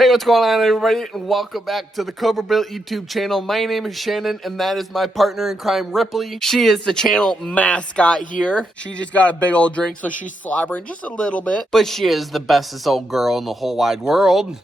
Hey, what's going on, everybody, and welcome back to the Cobra Built YouTube channel. My name is Shannon, and that is my partner in crime, Ripley. She is the channel mascot here. She just got a big old drink, so she's slobbering just a little bit, but she is the bestest old girl in the whole wide world.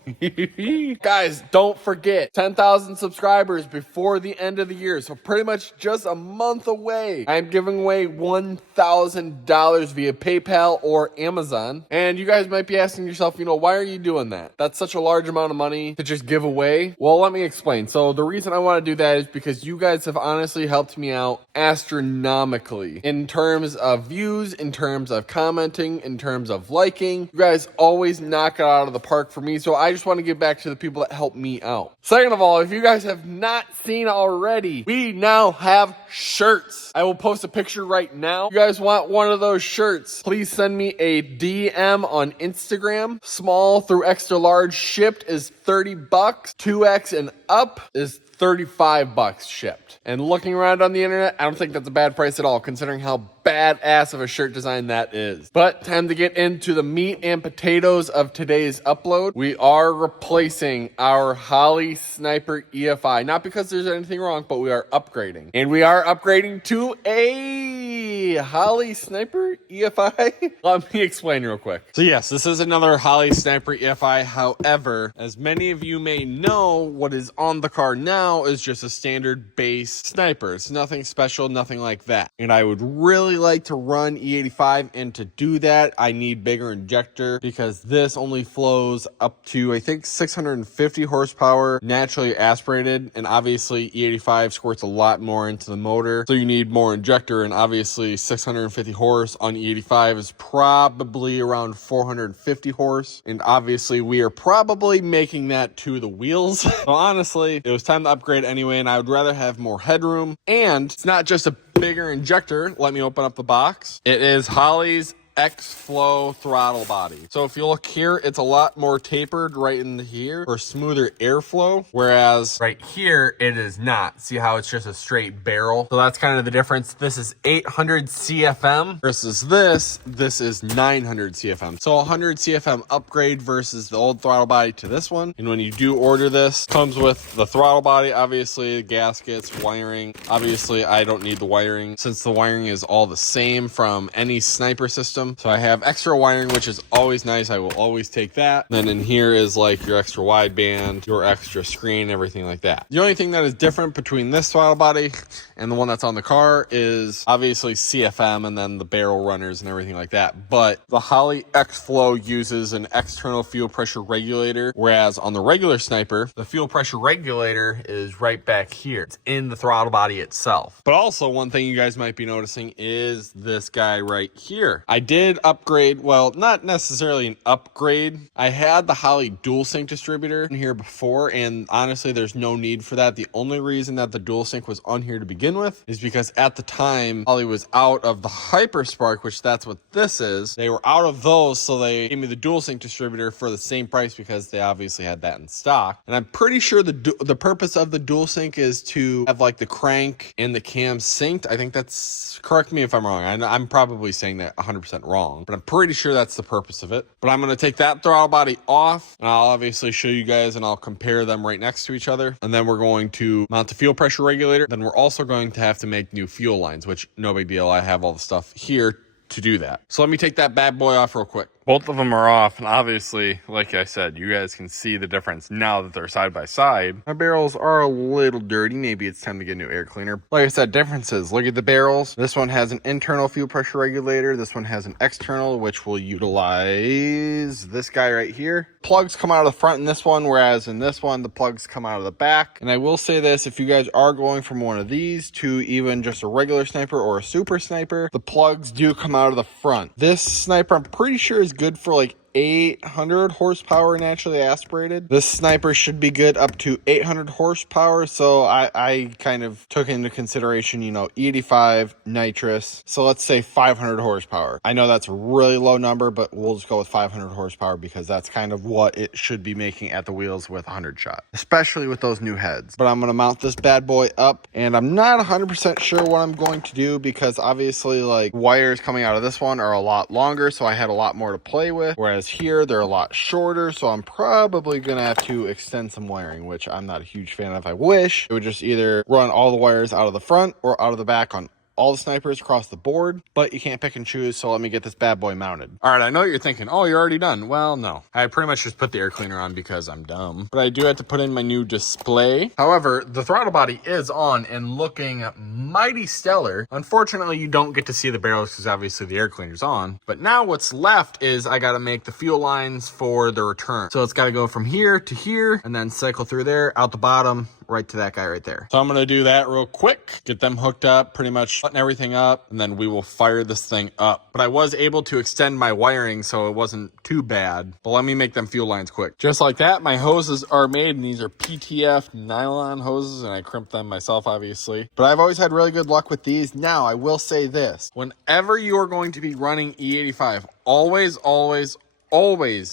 Guys, don't forget, 10,000 subscribers before the end of the year, so pretty much just a month away. I'm giving away $1,000 via PayPal or Amazon, and you guys might be asking yourself, why are you doing that? That's such a large amount of money to just give away. Well, let me explain. So the reason I want to do that is because you guys have honestly helped me out astronomically in terms of views, in terms of commenting, in terms of liking. You guys always knock it out of the park for me, so I just want to give back to the people that help me out. Second of all, if you guys have not seen already, we now have shirts. I will post a picture right now. If you guys want one of those shirts, please send me a DM on Instagram. Small through extra large shipped is $30. 2X and up is $35 shipped. And looking around on the internet, I don't think that's a bad price at all, considering how badass of a shirt design that is. But time to get into the meat and potatoes of today's upload. We are replacing our Holley Sniper EFI. Not because there's anything wrong, but we are upgrading. And we are upgrading to a Holley Sniper EFI. Let me explain real quick. So yes, this is another Holley Sniper EFI. However, as many of you may know, what is on the car now is just a standard base sniper. It's nothing special, nothing like that. And I would really like to run E85, and to do that I need bigger injector because this only flows up to I think 650 horsepower naturally aspirated, and obviously E85 squirts a lot more into the motor, so you need more injector, and obviously 650 horse on E85 is probably around 450 horse, and obviously we are probably making that to the wheels. So honestly, it was time to upgrade anyway, and I would rather have more headroom, and it's not just a bigger injector. Let me open up the box. It is Holley's X-Flow throttle body. So if you look here, it's a lot more tapered right in here for smoother airflow, whereas right here it is not. See how it's just a straight barrel? So that's kind of the difference. This is 800 CFM versus this is 900 CFM. So 100 CFM upgrade versus the old throttle body to this one. And when you do order this, comes with the throttle body, obviously, the gaskets, wiring. Obviously, I don't need the wiring since the wiring is all the same from any sniper system. So I have extra wiring, which is always nice. I will always take that. Then in here is like your extra wideband, your extra screen, everything like that. The only thing that is different between this throttle body and the one that's on the car is obviously CFM and then the barrel runners and everything like that. But the Holley X-Flow uses an external fuel pressure regulator, whereas on the regular sniper, the fuel pressure regulator is right back here. It's in the throttle body itself. But also one thing you guys might be noticing is this guy right here. I did upgrade, well, not necessarily an upgrade. I had the Holley dual sync distributor in here before, and honestly, there's no need for that. The only reason that the dual sync was on here to begin with is because at the time, Holley was out of the Hyperspark, which that's what this is. They were out of those, so they gave me the dual sync distributor for the same price because they obviously had that in stock. And I'm pretty sure the purpose of the dual sync is to have like the crank and the cam synced. I think that's, correct me if I'm wrong. I'm probably saying that 100% wrong, but I'm pretty sure that's the purpose of it. But I'm going to take that throttle body off, and I'll obviously show you guys, and I'll compare them right next to each other. And then we're going to mount the fuel pressure regulator. Then we're also going to have to make new fuel lines, which no big deal. I have all the stuff here to do that. So let me take that bad boy off real quick. Both of them are off, and obviously, like I said, you guys can see the difference now that they're side by side. My barrels are a little dirty. Maybe it's time to get a new air cleaner. Like I said, differences. Look at the barrels. This one has an internal fuel pressure regulator. This one has an external, which will utilize this guy right here. Plugs come out of the front in this one, whereas in this one, the plugs come out of the back. And I will say this, if you guys are going from one of these to even just a regular sniper or a super sniper, the plugs do come out of the front. This sniper, I'm pretty sure, is good for like 800 horsepower naturally aspirated. This sniper should be good up to 800 horsepower, so I kind of took into consideration, E85 nitrous, so let's say 500 horsepower. I know that's a really low number, but we'll just go with 500 horsepower because that's kind of what it should be making at the wheels with 100 shot, especially with those new heads. But I'm going to mount this bad boy up, and I'm not 100% sure what I'm going to do because obviously like wires coming out of this one are a lot longer, so I had a lot more to play with, whereas Whereas here, they're a lot shorter, so I'm probably going to have to extend some wiring, which I'm not a huge fan of. I wish it would just either run all the wires out of the front or out of the back on all the snipers across the board, but you can't pick and choose, so let me get this bad boy mounted. All right, I know what you're thinking. Oh, you're already done. Well, no. I pretty much just put the air cleaner on because I'm dumb, but I do have to put in my new display. However, the throttle body is on and looking mighty stellar. Unfortunately, you don't get to see the barrels because obviously the air cleaner's on, but now what's left is I got to make the fuel lines for the return. So it's got to go from here to here and then cycle through there, out the bottom, right to that guy right there. So I'm going to do that real quick, get them hooked up, pretty much button everything up, and then we will fire this thing up. But I was able to extend my wiring so it wasn't too bad. But let me make them fuel lines quick. Just like that, my hoses are made, and these are PTF nylon hoses, and I crimped them myself, obviously. But I've always had really good luck with these. Now, I will say this. Whenever you are going to be running E85, always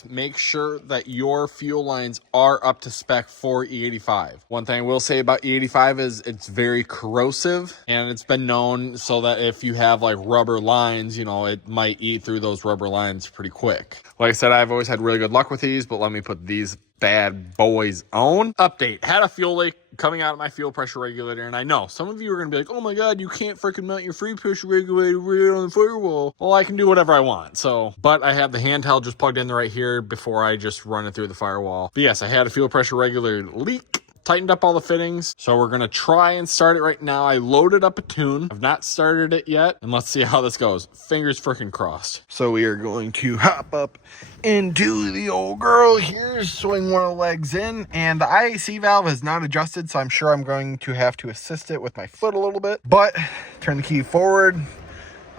make sure that your fuel lines are up to spec for E85. One thing I will say about E85 is it's very corrosive, and it's been known so that if you have like rubber lines, you know, it might eat through those rubber lines pretty quick. Like I said, I've always had really good luck with these, but let me put these bad boys on. Update, had a fuel leak coming out of my fuel pressure regulator, and I know some of you are gonna be like, oh my god, you can't freaking mount your fuel pressure regulator right on the firewall. Well, I can do whatever I want, so, but I have the handheld just plugged in right here before I just run it through the firewall. But yes, I had a fuel pressure regulator leak. Tightened up all the fittings, so we're gonna try and start it right now. I loaded up a tune. I've not started it yet, and let's see how this goes. Fingers freaking crossed. So we are going to hop up into the old girl here, swing one of the legs in, and the IAC valve is not adjusted, so I'm sure I'm going to have to assist it with my foot a little bit. But turn the key forward.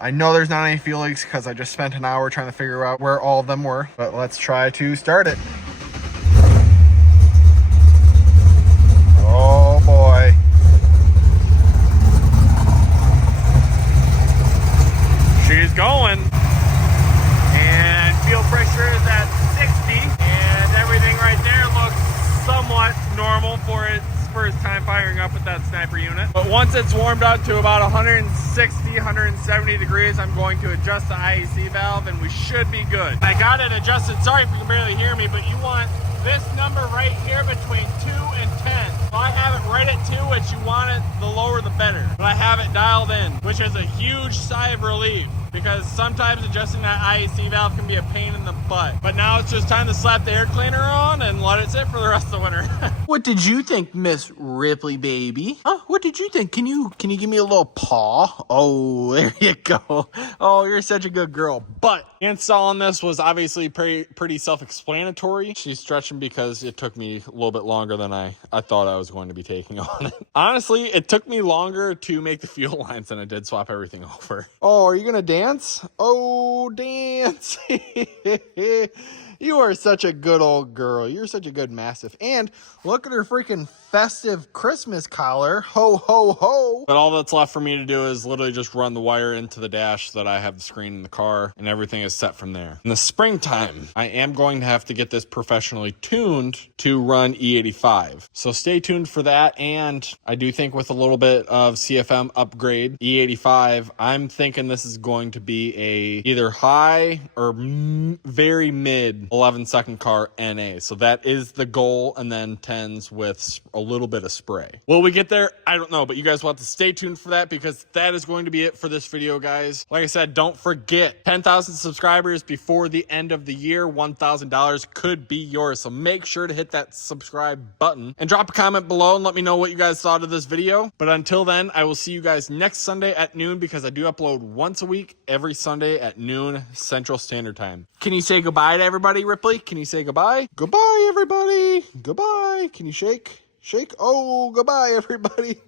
I know there's not any fuel leaks because I just spent an hour trying to figure out where all of them were, but let's try to start it. Oh boy. She's going. And fuel pressure is at 60. And everything right there looks somewhat normal for its first time firing up with that sniper unit. But once it's warmed up to about 160, 170 degrees, I'm going to adjust the IAC valve and we should be good. I got it adjusted. Sorry if you can barely hear me, but you want this number right here between 2 and 10. So I have it right at 2, which you want it, the lower the better. But I have it dialed in, which is a huge sigh of relief because sometimes adjusting that IAC valve can be a pain in the butt. But now it's just time to slap the air cleaner on and let it sit for the rest of the winter. What did you think, Miss Ripley baby? Huh? What did you think? Can you give me a little paw? Oh, there you go. Oh, you're such a good girl. But installing this was obviously pretty self-explanatory. She's stretching because it took me a little bit longer than I thought I was going to be taking on it. Honestly, it took me longer to make the fuel lines than it did swap everything over. Oh, are you gonna dance? Oh, dance. You are such a good old girl. You're such a good mastiff. And look at her freaking festive Christmas collar. Ho, ho, ho. But all that's left for me to do is literally just run the wire into the dash so that I have the screen in the car and everything is set from there. In the springtime, I am going to have to get this professionally tuned to run E85. So stay tuned for that. And I do think with a little bit of CFM upgrade, E85, I'm thinking this is going to be a either high or very mid 11-second car NA. So that is the goal, and then 10s with a little bit of spray. Will we get there? I don't know, but you guys will have to stay tuned for that because that is going to be it for this video, guys. Like I said, don't forget, 10,000 subscribers before the end of the year, $1,000 could be yours. So make sure to hit that subscribe button and drop a comment below and let me know what you guys thought of this video. But until then, I will see you guys next Sunday at noon because I do upload once a week, every Sunday at noon Central Standard Time. Can you say goodbye to everybody, Ripley? Can you say goodbye? Goodbye, everybody. Goodbye. Can you shake? Shake. Oh, goodbye, everybody.